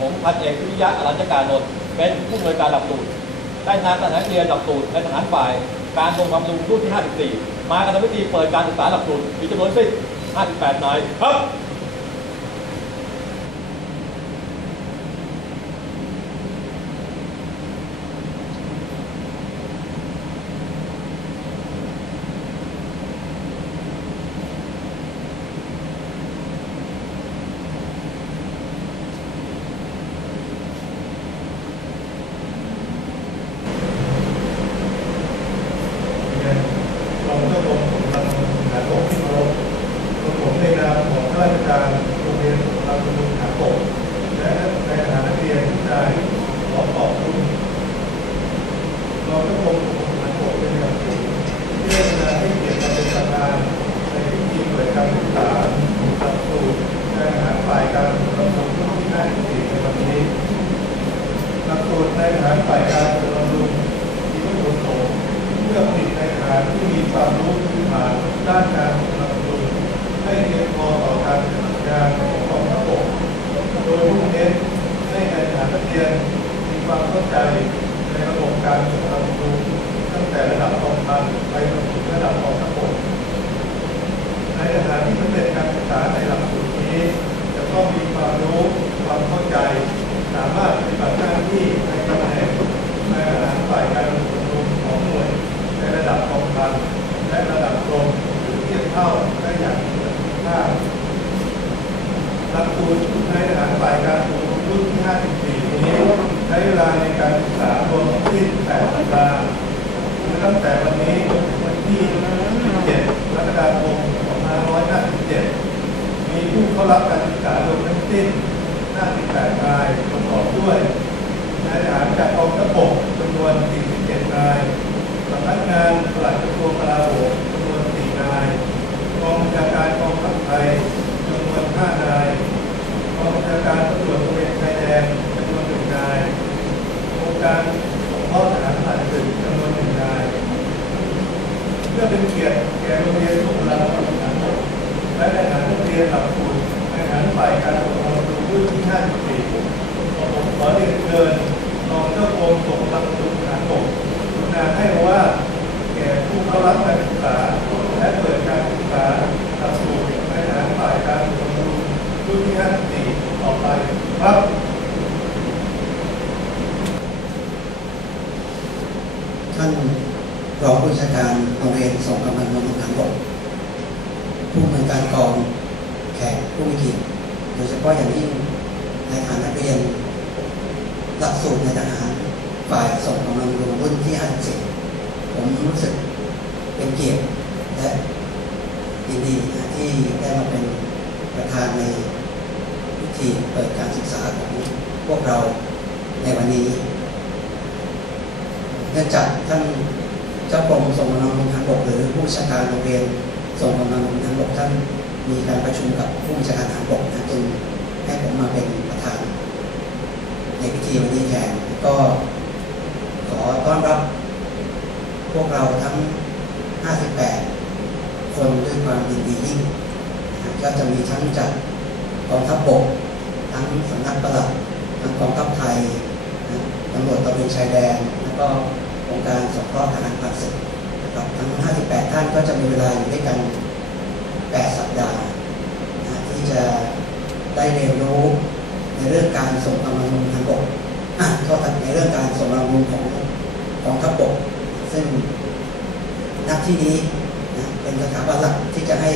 ผมพันเอกวิทยะอรัญการนนท์เป็นผู้อำนวยการหลักสูตรได้นำทหารเรียนหลักสูตรในทหารฝ่าย การทรงความรู้รุ่นที่ 54 มากันทำพิธีเปิดการศึกษาหลักสูตรมีจำนวนสิ้น58นายครับ รองเจ้าผมผมทำฐานบกที่เคารพตัวผมในนามของข้าราชการโรงเรียนรามนุนฐานบกและในฐานะนักเรียนทุกนายขอขอบคุณรองเจ้าผมฐานบกเป็นอย่างสูงที่ได้มาให้เกียรติมาเป็นประธานในพิธีเปิดการศึกษาหลักสูตรในทหารฝ่ายการฝึกอบรมรุ่นที่54ในวันนี้ หลักสูตรในทหารฝ่ายการฝึกอบรมมีวัตถุประสงค์เพื่อผลิตในทหารที่มี ความรู้พื้นฐานด้านการฝึกอบรมให้เพียงพอต่อการปฏิบัติงานของกองทัพบโดยมุ่งเน้นให้ในทหานักเรียนมีความเข้าใจในระบบการฝึกอบรมตั้งแต่ระดับกองพันไปจนถึงระดับกองทัพบกในทหารที่สำเร็จการศึกษาในหลักสูตรนี้ จะต้องมีความรู้ความเข้าใจ สามารถปฏิบัติหน้าที่ในตำแหน่งในทหารฝ่ายการฝึกอบรมของหน่วย ในระดับกองพันและระดับกรมหรือเทียบเท่าได้อย่างมีประสิทธิภาพหลักสูตรในทหารฝ่ายการฝึกอบรมรุ่นที่ 54 นี้ใช้เวลาในการศึกษารวมทั้งสิ้น8สัปดาห์ คือตั้งแต่วันนี้จนถึงวันที่ 17 กรกฎาคม 2557 มีผู้เข้ารับการศึกษารวมทั้งสิ้น 58 รายประกอบด้วยนายทหารจากกองทัพบกจำนวน 47 นายสำนักงานปลัดกระทรวงกลาโหมจำนวน 4 นาย กองบัญชาการกองทัพไทยจำนวน 5 นาย กองบัญชาการตำรวจตระเวนชายแดนจำนวน 1 นาย องค์ การสงเคราะห์ทหารผ่านศึกจำนวน1นายเพื่อเป็นเกียรติแก่โรงเรียนทุกระดับทหารบกและในฐานนักเรียนหลักสูตรในฐานฝ่ายการปกครองรุ่นที่54ผมขอเรียนเชิญรองเจ้ากรมส่งกลังสุขทหารบกกรุณาให้ว่าแก่ผู้เข้ารับการศึกษาและเปิดการศึกษาหลักสูตรในฐานฝ่ายการปกครองรุ่นที่54 ต่อไปครับ ท่านรองผู้บัชาการโรงเรียนส่งกำลังบำรุงทารบกผู้อำนวยการกองแขกผู้มีเกียรติโดยเฉพาะอย่างยิ่งในฐานนักเรียนหลักสูตรในทหารฝ่ายส่งกำลังรงรุ่นที่57ผมรู้สึกเป็นเกียรติและยินดีที่ได้มาเป็นประธานในพิธีเปิดการศึกษาของพวกเราในวันนี้ เนื่อง จากท่านเจ้ากรมส่งกำลังทารบกหรือผู้ชาการโรงเรียนส่งกำลังทารบกท่านมีการประชุมกับผู้ชาการทารบกนะจึงให้ผมมาเป็นประธาน ในพิธีวันนี้แทนก็ขอต้อนรับพวกเราทั้ง 58 คนด้วยความยินดียิ่งก็จะมีทั้งจากกองทัพบก ทั้งสำนักปลัดทั้งกองทัพไทยนะตำรวจตระเวนชายแดน แล้วก็องค์การสงเคราะห์ทหารผ่านศึกนะครับทั้ง 58 ท่านก็จะมีเวลาอยู่ด้วยกัน 8 สัปดาห์นะที่จะได้เรียนรู้ในเรื่องการส่งกำลังลงทางบกอะก็ในเรื่องการส่งกำลังบำรุงของกองทัพบก ซึ่งนักที่นี้นะเป็นสถาบันหลักที่จะให้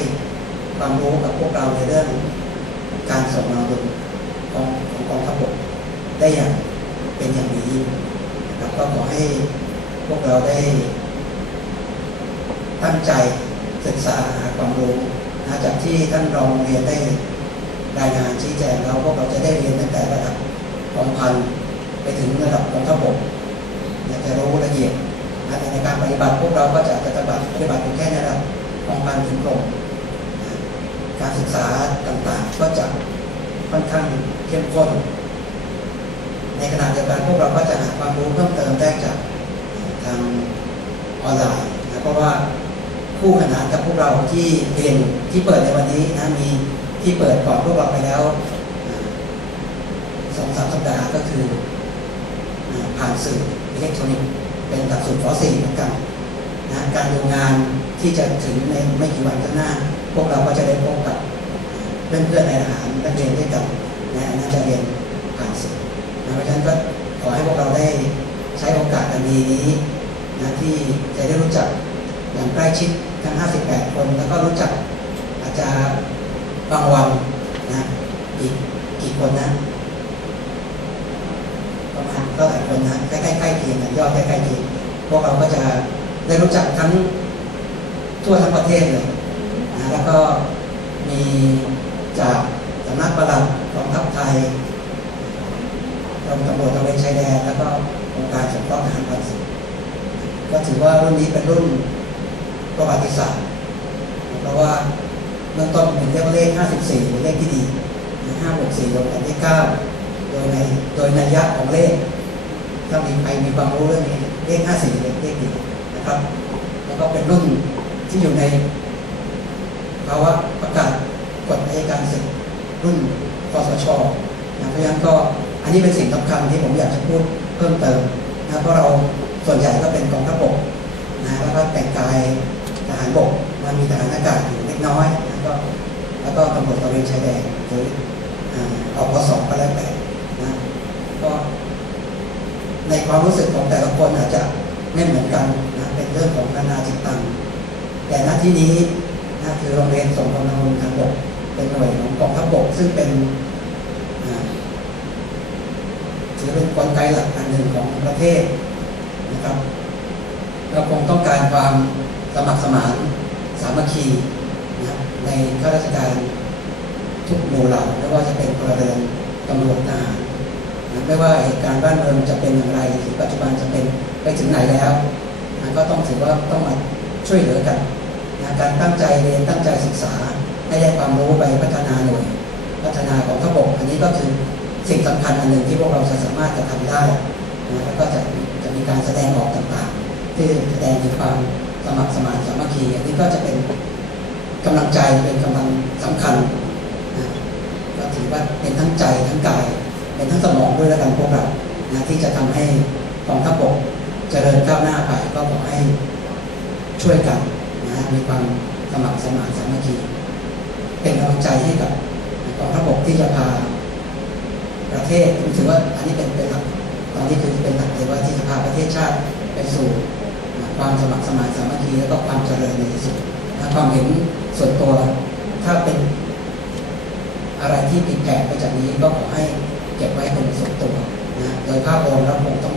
ความรู้กับพวกเราในเรื่องการส่งกำลังบำรุงของของกองทัพบกได้อย่างเป็นอย่างดีนะครับก็ขอให้พวกเราได้ ตั้งใจศึกษาหาความรู้นะจากที่ท่านรองเรียนได้รายงานชี้แจงแล้วพวกเราจะได้เรียนตั้งแต่ระดับกองพันไปถึงระดับกองทัพบกจะรู้ละเอียดแต่ในการปฏิบัติพวกเราก็จะปฏิบัติปฏิบัติแค่ในระดับกองพันถึงกรมการศึกษาต่างๆ ก็จะค่อนข้างเข้มข้น ในขณะเดียวกันพวกเราก็จะหาความรู้เพิ่มเติมได้จากทางออนไลน์นะเพราะว่า คู่ขนานกับพวกเราที่เรียนที่เปิดในวันนี้นะมีที่เปิดก่อนพวกเราไปแล้วสองสามสัปดาห์ก็คือผ่านสื่ออิเล็กทรอนิกส์เป็นหลักสูตรฟอสสี่เหมือนกันนะการดูงานที่จะถึงในไม่กี่วันข้างหน้า พวกเราก็จะได้พบกับเพื่อนๆในทหารนักเรียนด้วยกันนะน่าจะเรียนผ่านสื่อนะเพราะฉะนั้นก็ขอให้พวกเราได้ใช้โอกาสอันดีนี้นะที่จะได้รู้จักอย่างใกล้ชิด ทั้ง 58 คน แล้วก็รู้จักอาจารย์บางวันนะอีกกี่คนนะประมาณก็หลายคนนะใกล้ๆใกล้เคียงกันยอดใกล้ๆเคียงพวกเราก็จะได้รู้จักทั้งทั่วทั้งประเทศเลยนะแล้วก็มีจากสำนักประหลัดกองทัพไทยกรมตำรวจตระเวนชายแดนแล้วก็องค์การสงเคราะห์ทหารพันศึกก็ถือว่ารุ่นนี้เป็นรุ่น ประวัติศาสตร์เพราะว่าเบื้องต้นเป็นเรียกว่เลข 54เป็นเลขที่ดี5บวก4รวมกันได้9โดยในโดยนัยยะของเลขถ้ามีใครมีความรู้เรื่องนี้เลข 54เป็นเลขดีนะครับ แล้วก็เป็นรุ่นที่อยู่ในภาวะประกาศกฎอัยการศึกรุ่นคสชนะเพราะฉะนั้นก็อันนี้เป็นสิ่งสำคัญที่ผมอยากจะพูดเพิ่มเติมนะเพราะเราส่วนใหญ่ก็เป็นกองทัพบกนะแล้วก็แต่งกาย ทหารบกมันมีทหารอากาศอยู่เล็กน้อย แล้วก็แล้วก็ตำรวจตระเวนชายแดนหรืออ่าอปสก็แล้วแต่นะก็ในความรู้สึกของแต่ละคนอาจจะไม่เหมือนกันนะเป็นเรื่องของนานาจิตตัง แต่ณที่นี้นะคือโรงเรียนส่งกำลังบำทางบกเป็นหน่วยของกองทัพบกซึ่งเป็นอ่าถือเป็นกลไกหลักอันหนึ่งของประเทศนะครับเราคงต้องการความ สมัครสมานสามัคคีนะในข้าราชการทุกหมู่เหล่าไม่ว่าจะเป็นพลเรือนตำรวจทหารนะไม่ว่าเหตุการณ์บ้านเมืองจะเป็นอย่างไรหรือปัจจุบันจะเป็นไปถึงไหนแล้วนะก็ต้องถือว่าต้องมาช่วยเหลือกันนะการตั้งใจเรียนตั้งใจศึกษาให้ได้ความรู้ไปพัฒนาหน่วยพัฒนาของทบกอันนี้ก็คือสิ่งสำคัญอันหนึ่งที่พวกเราจะสามารถจะทำได้นะแล้วก็จะจะมีการแสดงออกต่างๆ ที่แสดงถึงความ สมัครสมานสามัคคีอันนี้ก็จะเป็นกำลังใจเป็นกำลังสำคัญนะก็ถือว่าเป็นทั้งใจทั้งกาย เป็นทั้งสมองด้วยแล้วกันพวกเรานะที่จะทำให้กองทัพบกเจริญก้าวหน้าไปก็ขอให้ช่วยกันนะมีความสมัครสมานสามัคคีเป็นกำลังใจให้กับกองทัพบกที่จะพาประเทศผมถือว่าอันนี้เป็นเป็นหลักตอนนี้คือเป็นหลักเลยว่าที่จะพาประเทศชาติไปสู่ ความสมัครสมานสามัคคีแล้วก็ความเจริญในที่สุดความเห็นส่วนตัวถ้าเป็นอะไรที่ผิดแผกไปจากนี้ก็ขอให้เก็บไว้เป็นส่วนตัวนะโดยภาพรวมเราคงต้อง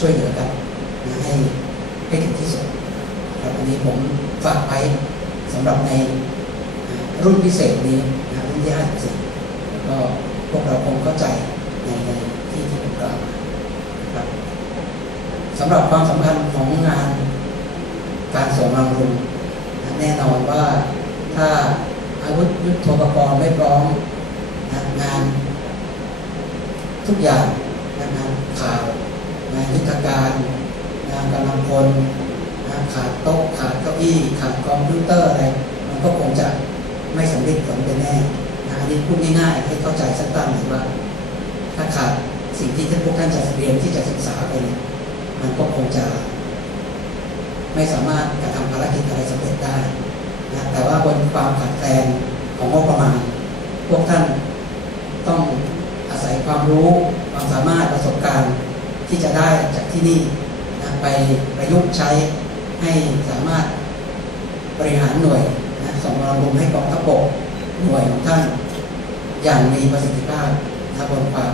ช่วยเหลือกันนะให้ให้ถึงที่สุดครับอันนี้ผมฝากไว้สำหรับในรุ่นพิเศษนี้นะรุ่นที่54ก็พวกเราคงเข้าใจในในที่ที่ผมกล่าวครับ สำหรับความสำคัญของงานการส่งรางวัลนะแน่นอนว่าถ้าอาวุธยุทโธปกรณ์ไม่พร้อมนะงาน ทุกอย่างงานข่าวงานยุทธการ งานกำลังพลนขาดโต๊ะขาดเก้าอี้ขาดคอมพิวเตอร์อะไร มันก็คงจะไม่สำเร็จผลเป็นแน่นะอันนี้พูดง่ายๆให้เข้าใจสั้นๆเลยว่า ถ้าขาดสิ่งที่ท่านพวกท่านจะเรียนที่จะศึกษาไปเนี่ย มันก็คงจะ ไม่สามารถกระทำภารกิจอะไรสำเร็จได้นะแต่ว่าบนความขาดแคลนของงบประมาณ พวกท่านต้องอาศัยความรู้ความสามารถประสบการณ์ที่จะได้จากที่นี่นะไปประยุกต์ใช้ให้สามารถบริหารหน่วยนะส่งเราลงให้กองทัพบกหน่วยของท่าน อย่างมีประสิทธิภาพนะบนความ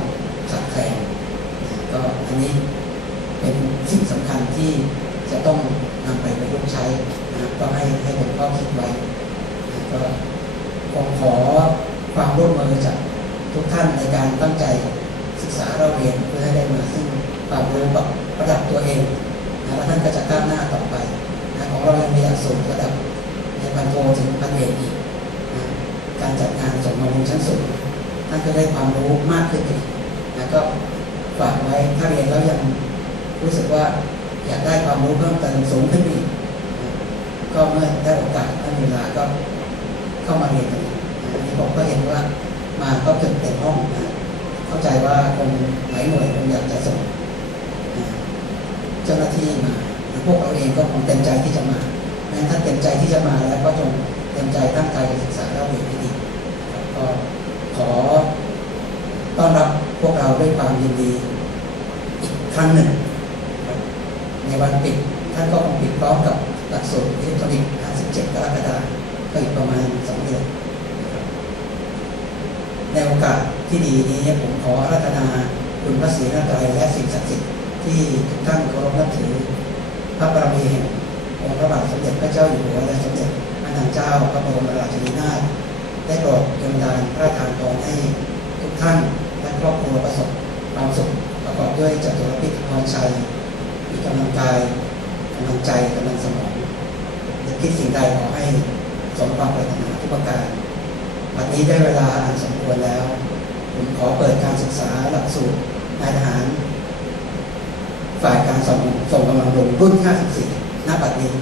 ขาดแคลนก็อันนี้ เป็นสิ่งสำคัญที่จะต้องนำไปประยุกต์ใช้นะก็ให้ให้เป็นข้อคิดไว้ก็คงขอความร่วมมือจากทุกท่านในการตั้งใจศึกษาเราเรียนเพื่อให้ได้มาซึ่งความรู้กับระดับตัวเองนะแล้วท่านก็จะก้าวหน้าต่อไปนะของเรายังมีหลักสูตรระดับในพันโทถึงพันเอกอีกนะการจัดงานส่งมาลงชั้นสูงท่านก็ได้ความรู้มากขึ้นอีกนะก็ฝากไว้ถ้าเรียนแล้วยัง รู้สึกว่าอยากได้ความรู้เพิ่มเติมสูงขึ้นอีกก็เมื่อได้โอกาสได้เวลาก็เข้ามาเรียนกันอีกนะอันนี้ผมก็เห็นว่ามาก็เกินเต็มห้องเข้าใจว่าคงหลายหน่วยคงอยากจะส่งเจ้าหน้าที่มาหรือพวกเราเองก็คงเต็มใจที่จะมาแม้ถ้าเต็มใจที่จะมาแล้วก็จงเต็มใจตั้งใจศึกษาเล่าเรียนที่ดีก็ขอต้อนรับพวกเราด้วยความยินดีอีกครั้งหนึ่ง ในวันปิดท่านก็คงปิดพร้อมกับหลักสูตรอิเล็กทรอนิกส์57กรกฎาคมก็อีกประมาณสองเดือน ในโอกาสที่ดีนี้ผมขอรัตนาคุณพระศรีรัตนตรัยและสิ่งศักดิ์สิทธิ์ที่ทุกท่านเคารพนับถือ พระบารมีแห่งองค์พระบาทสมเด็จพระเจ้าอยู่หัวและสมเด็จพระนางเจ้าพระบรมราชินีนาถได้โปรดดลบันดาลพระราชทานพรให้ทุกท่านและครอบครัวประสบความสุขประกอบด้วยจตุรพิธพรชัย กำลังกายกำลังใจกำลังสมองจะคิดสิ่งใดขอให้สมความปรารถนาทุกประการวันนี้ได้เวลาอันสมควรแล้ว ผมขอเปิดการศึกษาหลักสูตรนายทหาร ฝ่ายการส่งส่งกำลังลงรุ่น 54ณบัดนี้